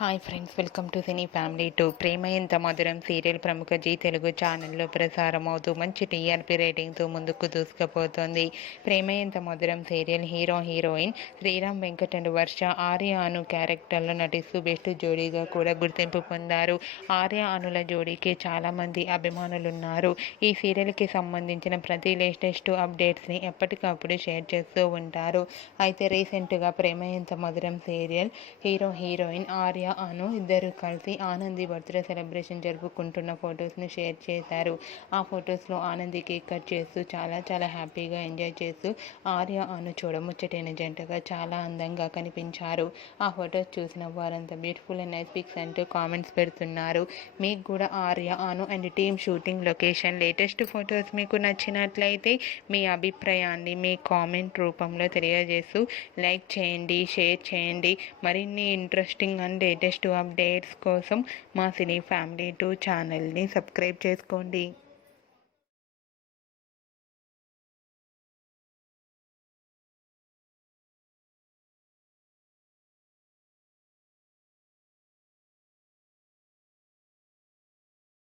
Hi friends, welcome to cine family two. Prema Entha Madhuram serial ప్రముఖ G Telugu ఛానల్లో ప్రసారం అవుతూ మంచి టీఆర్పీ రేటింగ్తో ముందుకు దూసుకుపోతోంది. Prema Entha Madhuram serial heroine Sriram Venkat and Varsha Arya Anu క్యారెక్టర్లో నటిస్తూ బెస్ట్ జోడీగా కూడా గుర్తింపు పొందారు. ఆర్య అనుల జోడీకి చాలామంది అభిమానులున్నారు. ఈ సీరియల్కి సంబంధించిన ప్రతి లేటెస్ట్ అప్డేట్స్ని ఎప్పటికప్పుడు షేర్ చేస్తూ ఉంటారు. అయితే రీసెంట్గా ప్రేమ ఎంత మధురం సీరియల్ హీరోయిన్ ఆర్య అను ఇద్దరు కలిసి ఆనంది బర్త్డే సెలబ్రేషన్ జరుపుకుంటున్న ఫొటోస్ని షేర్ చేశారు. ఆ ఫొటోస్లో ఆనంది కేక్ కట్ చేస్తూ చాలా హ్యాపీగా ఎంజాయ్ చేస్తూ ఆర్య అను చూడముచ్చటైన జంటగా చాలా అందంగా కనిపించారు. ఆ ఫొటోస్ చూసిన వారంతా బ్యూటిఫుల్ అండ్ నైస్ పిక్స్ అంటూ కామెంట్స్ పెడుతున్నారు. మీకు కూడా Arya Anu and team shooting location latest photos మీకు నచ్చినట్లయితే మీ అభిప్రాయాన్ని మీ కామెంట్ రూపంలో తెలియజేస్తూ లైక్ చేయండి, షేర్ చేయండి. మరిన్ని ఇంట్రెస్టింగ్ అండ్ లేటెస్ట్ అప్డేట్స్ కోసం మా సినీ ఫ్యామిలీ 2 ఛానల్ని సబ్స్క్రైబ్ చేసుకోండి.